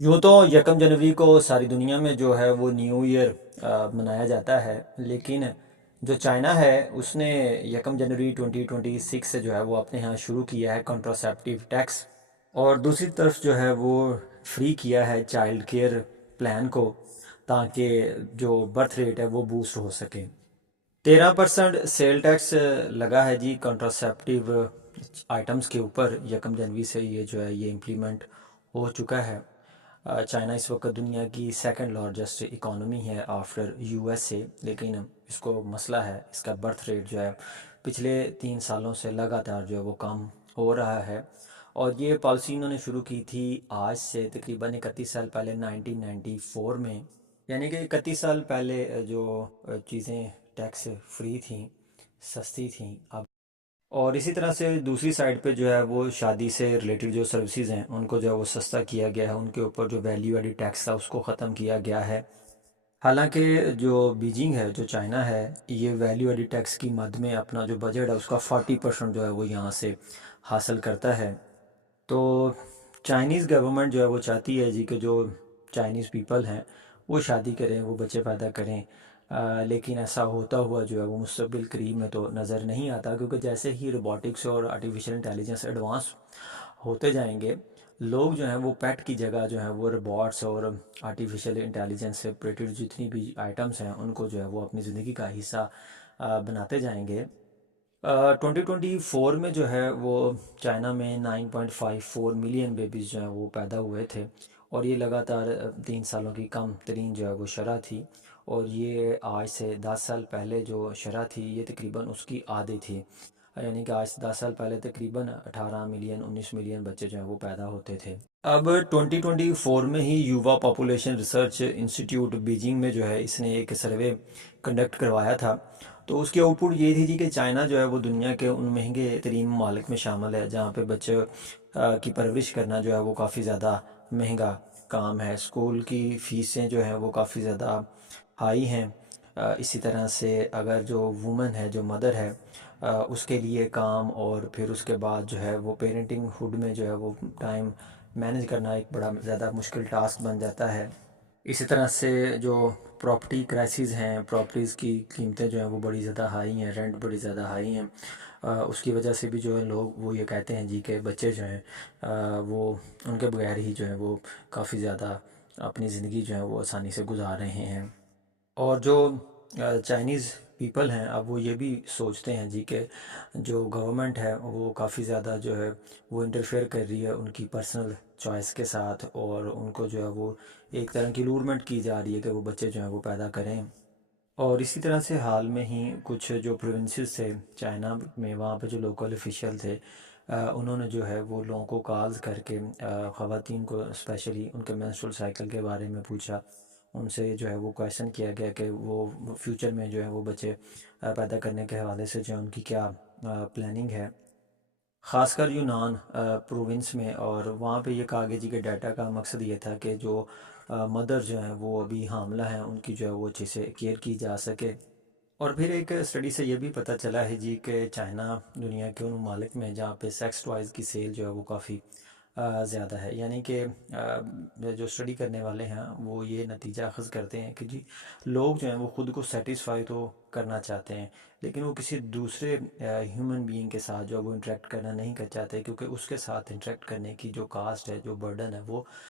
یوں تو یکم جنوری کو ساری دنیا میں جو ہے وہ نیو ایئر منایا جاتا ہے، لیکن جو چائنا ہے اس نے یکم جنوری 2026 سے جو ہے وہ اپنے ہاں شروع کیا ہے کنٹراسیپٹیو ٹیکس، اور دوسری طرف جو ہے وہ فری کیا ہے چائلڈ کیئر پلان کو، تاکہ جو برتھ ریٹ ہے وہ بوسٹ ہو سکے۔ 13% سیل ٹیکس لگا ہے جی کنٹراسیپٹیو آئٹمس کے اوپر، یکم جنوری سے یہ جو ہے یہ امپلیمنٹ ہو چکا ہے۔ چائنا اس وقت دنیا کی سیکنڈ لارجسٹ اکانومی ہے آفٹر یو ایس اے، لیکن اس کو مسئلہ ہے، اس کا برتھ ریٹ جو ہے پچھلے 3 سالوں سے لگاتار جو ہے وہ کم ہو رہا ہے۔ اور یہ پالیسی انہوں نے شروع کی تھی آج سے تقریباً 31 سال پہلے 1994 میں، یعنی کہ 31 سال پہلے جو چیزیں ٹیکس فری تھیں، سستی تھیں، اب اور اسی طرح سے دوسری سائڈ پہ جو ہے وہ شادی سے ریلیٹڈ جو سروسز ہیں ان کو جو ہے وہ سستا کیا گیا ہے، ان کے اوپر جو ویلیو ایڈی ٹیکس تھا اس کو ختم کیا گیا ہے۔ حالانکہ جو بیجنگ ہے، جو چائنا ہے، یہ ویلیو ایڈی ٹیکس کی مد میں اپنا جو بجٹ ہے اس کا 40% جو ہے وہ یہاں سے حاصل کرتا ہے۔ تو چائنیز گورنمنٹ جو ہے وہ چاہتی ہے جی کہ جو چائنیز پیپل ہیں وہ شادی کریں، وہ بچے پیدا کریں، لیکن ایسا ہوتا ہوا جو ہے وہ مستقبل قریب میں تو نظر نہیں آتا، کیونکہ جیسے ہی روبوٹکس اور آرٹیفیشیل انٹیلیجنس ایڈوانس ہوتے جائیں گے، لوگ جو ہیں وہ پیٹ کی جگہ جو ہے وہ روبوٹس اور آرٹیفیشیل انٹیلیجنس سے ریلیٹڈ جتنی بھی آئٹمس ہیں ان کو جو ہے وہ اپنی زندگی کا حصہ بناتے جائیں گے۔ 2024 میں جو ہے وہ چائنا میں 9.54 ملین بیبیز جو ہیں وہ پیدا ہوئے تھے، اور یہ لگاتار 3 سالوں کی کم ترین جو ہے وہ شرح تھی، اور یہ آج سے 10 سال پہلے جو شرح تھی یہ تقریباً اس کی آدھی تھی، یعنی کہ آج سے 10 سال پہلے تقریباً 18 ملین 19 ملین بچے جو ہیں وہ پیدا ہوتے تھے۔ اب 2024 میں ہی یووا پاپولیشن ریسرچ انسٹیٹیوٹ بیجنگ میں جو ہے اس نے ایک سروے کنڈکٹ کروایا تھا، تو اس کی آؤٹ پٹ یہ تھی جی کہ چائنا جو ہے وہ دنیا کے ان مہنگے ترین ممالک میں شامل ہے جہاں پہ بچے کی پرورش کرنا جو ہے وہ کافی زیادہ مہنگا کام ہے، اسکول کی فیسیں جو ہیں وہ کافی زیادہ ہائی ہیں۔ اسی طرح سے اگر جو وومن ہے، جو مدر ہے، اس کے لیے کام اور پھر اس کے بعد جو ہے وہ پیرنٹنگ ہوڈ میں جو ہے وہ ٹائم مینیج کرنا ایک بڑا زیادہ مشکل ٹاسک بن جاتا ہے۔ اسی طرح سے جو پراپرٹی کرائسز ہیں، پراپرٹیز کی قیمتیں جو ہیں وہ بڑی زیادہ ہائی ہیں، رینٹ بڑی زیادہ ہائی ہیں، اس کی وجہ سے بھی جو ہے لوگ وہ یہ کہتے ہیں جی کہ بچے جو ہیں وہ ان کے بغیر ہی جو ہے وہ کافی زیادہ اپنی زندگی جو ہے وہ آسانی سے گزار رہے ہیں۔ اور جو چائنیز پیپل ہیں اب وہ یہ بھی سوچتے ہیں جی کہ جو گورنمنٹ ہے وہ کافی زیادہ جو ہے وہ انٹرفیئر کر رہی ہے ان کی پرسنل چوائس کے ساتھ، اور ان کو جو ہے وہ ایک طرح کی لورمنٹ کی جا رہی ہے کہ وہ بچے جو ہیں وہ پیدا کریں۔ اور اسی طرح سے حال میں ہی کچھ جو پروونسز تھے چائنا میں، وہاں پہ جو لوکل افیشیل تھے، انہوں نے جو ہے وہ لوگوں کو کالز کر کے خواتین کو اسپیشلی ان کے مینسٹرول سائیکل کے بارے میں پوچھا، ان سے جو ہے وہ کویشچن کیا گیا کہ وہ فیوچر میں جو ہے وہ بچے پیدا کرنے کے حوالے سے جو ہے ان کی کیا پلاننگ ہے، خاص کر یونان پروونس میں۔ اور وہاں پہ یہ کہا گیا جی کہ ڈیٹا کا مقصد یہ تھا کہ جو مدر جو ہیں وہ ابھی حاملہ ہیں ان کی جو ہے وہ اچھے سے کیئر کی جا سکے۔ اور پھر ایک اسٹڈی سے یہ بھی پتہ چلا ہے جی کہ چائنا دنیا کے ان ممالک میں جہاں پہ سیکس ٹوائز کی سیل جو ہے وہ کافی زیادہ ہے، یعنی کہ جو اسٹڈی کرنے والے ہیں وہ یہ نتیجہ اخذ کرتے ہیں کہ جی لوگ جو ہیں وہ خود کو سیٹسفائی تو کرنا چاہتے ہیں، لیکن وہ کسی دوسرے ہیومن بینگ کے ساتھ جو ہے وہ انٹریکٹ کرنا نہیں کر چاہتے، کیونکہ اس کے ساتھ انٹریکٹ کرنے کی جو کاسٹ ہے، جو برڈن ہے، وہ